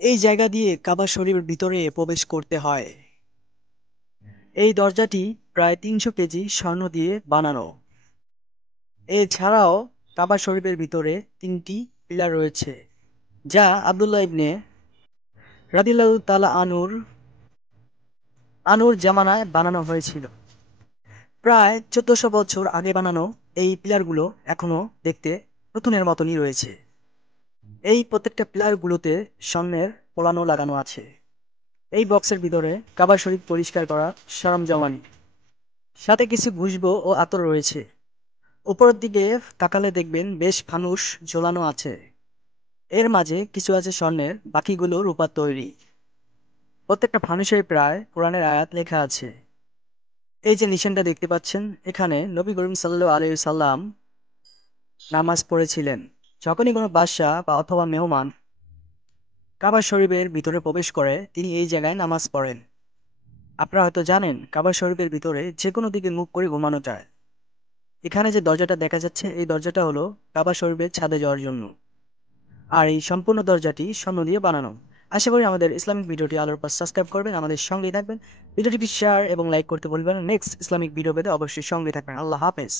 এই জায়গা দিয়ে কাবা শরীফের ভিতরে প্রবেশ করতে হয়। এই দরজাটি প্রায় ৩০০ কেজি স্বর্ণ দিয়ে বানানো। এছাড়াও কাবা শরীফের ভিতরে ৩টি পিলার রয়েছে, যা আব্দুল্লাহ ইবনে রাদিয়াল্লাহু তাআলা আনুর জামানায় বানানো হয়েছিল। প্রায় ১৪০০ বছর আগে বানানো এই পিলারগুলো এখনো দেখতে নতুনের মতনই রয়েছে। এই প্রত্যেকটা পিলারগুলোতে স্বর্ণের পোড়ানো লাগানো আছে। এই বক্সের ভিতরে কাবা শরীফ পরিষ্কার করা সরঞ্জামানি, সাথে কিছু খুশবু ও আতর রয়েছে। উপরের দিকে তাকালে দেখবেন বেশ ফানুস ঝোলানো আছে। এর মাঝে কিছু আছে স্বর্ণের, বাকিগুলো রূপার তৈরি। প্রত্যেকটা ফানুসের প্রায় কোরআনের আয়াত লেখা আছে। এই যে নিশানটা দেখতে পাচ্ছেন, এখানে নবী করিম সাল্লাল্লাহু আলাইহি সাল্লাম নামাজ পড়েছিলেন। যখনই কোনো বাদশা বা অথবা মেহমান কাবা শরীফের ভিতরে প্রবেশ করে, তিনি এই জায়গায় নামাজ পড়েন। আপনারা হয়তো জানেন, কাবা শরীফের ভিতরে যে কোনো দিকে মুখ করে ঘুমানো যায়। এখানে যে দরজাটা দেখা যাচ্ছে, এই দরজাটা হলো কাবা শরীফের ছাদে যাওয়ার জন্য। আর এই সম্পূর্ণ দরজাটি স্বর্ণ দিয়ে বানানো। আশা করি আমাদের ইসলামিক ভিডিওটি আলোর পাশ সাবস্ক্রাইব করবেন, আমাদের সঙ্গেই থাকবেন। ভিডিওটি শেয়ার এবং লাইক করতে ভুলবেন না। নেক্সট ইসলামিক ভিডিও পেতে অবশ্যই সঙ্গে থাকবেন। আল্লাহ হাফেজ।